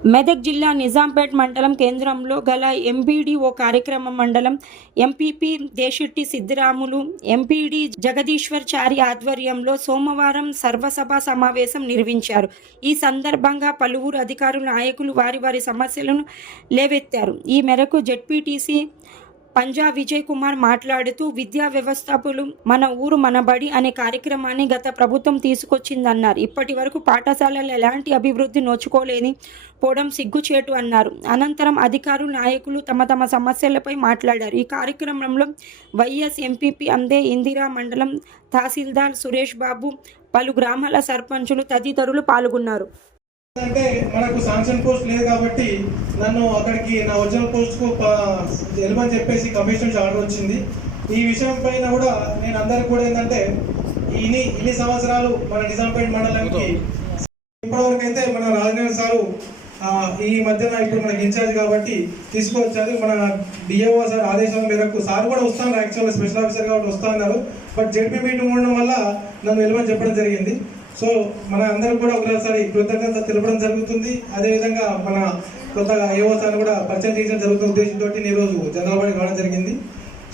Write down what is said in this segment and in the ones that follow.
మెదక్ జిల్లా నిజాంపేట్ మండలం కేంద్రంలో గల ఎంపీడీఓ కార్యక్రమ మండలం ఎంపీపీ దేశెట్టి సిద్ధిరాములు ఎంపీడీ జగదీశ్వర్ చారి ఆధ్వర్యంలో సోమవారం సర్వసభ సమావేశం నిర్వహించారు. ఈ సందర్భంగా పలువురు అధికారులు నాయకులు వారి వారి సమస్యలను లేవెత్తారు. ఈ మేరకు జెడ్పీటీసీ పంజా విజయ్ కుమార్ మాట్లాడుతూ విద్యా వ్యవస్థాపకులు మన ఊరు మనబడి అనే కార్యక్రమాన్ని గత ప్రభుత్వం తీసుకొచ్చిందన్నారు. ఇప్పటి వరకు పాఠశాలలు ఎలాంటి అభివృద్ధి నోచుకోలేని పోవడం సిగ్గుచేటు అన్నారు. అనంతరం అధికారులు నాయకులు తమ తమ సమస్యలపై మాట్లాడారు. ఈ కార్యక్రమంలో వైఎస్ ఎంపీపీ అందే ఇందిరా మండలం తహసీల్దార్ సురేష్ బాబు పలు గ్రామాల సర్పంచులు తదితరులు పాల్గొన్నారు. అంటే మనకు శాంక్షన్ పోస్ట్ లేదు కాబట్టి నన్ను అక్కడికి నా ఒరిజినల్ పోస్ట్ తెలుపని చెప్పేసి కమిషన్ ఆర్డర్ వచ్చింది. ఈ విషయం పైన కూడా నేను అందరికి కూడా ఏంటంటే ఇన్ని ఇన్ని సంవత్సరాలు మన నిజాంపేట మండలానికి ఇప్పటివరకు అయితే మన రాజనగర్ సారు ఈ మధ్యన ఇప్పుడు మనకి ఇన్ఛార్జ్ కాబట్టి తీసుకొచ్చారు. మన డిఓ సార్ ఆదేశాల మేరకు సార్ కూడా వస్తాను యాక్చువల్గా స్పెషల్ ఆఫీసర్ కాబట్టి వస్తా అన్నారు. బట్ జడ్పీ మీటింగ్ ఉండడం వల్ల నన్ను వెళ్ళమని చెప్పడం జరిగింది. సో మన అందరం కూడా ఒకసారి కృతజ్ఞత తెలపడం జరుగుతుంది. అదేవిధంగా మన కొంత ఏవో కూడా పరిచయం చేయడం జరుగుతున్న ఉద్దేశంతో నేను ఈరోజు జనాభా కావడం జరిగింది.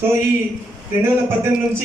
సో ఈ రెండు వేల పద్దెనిమిది నుంచి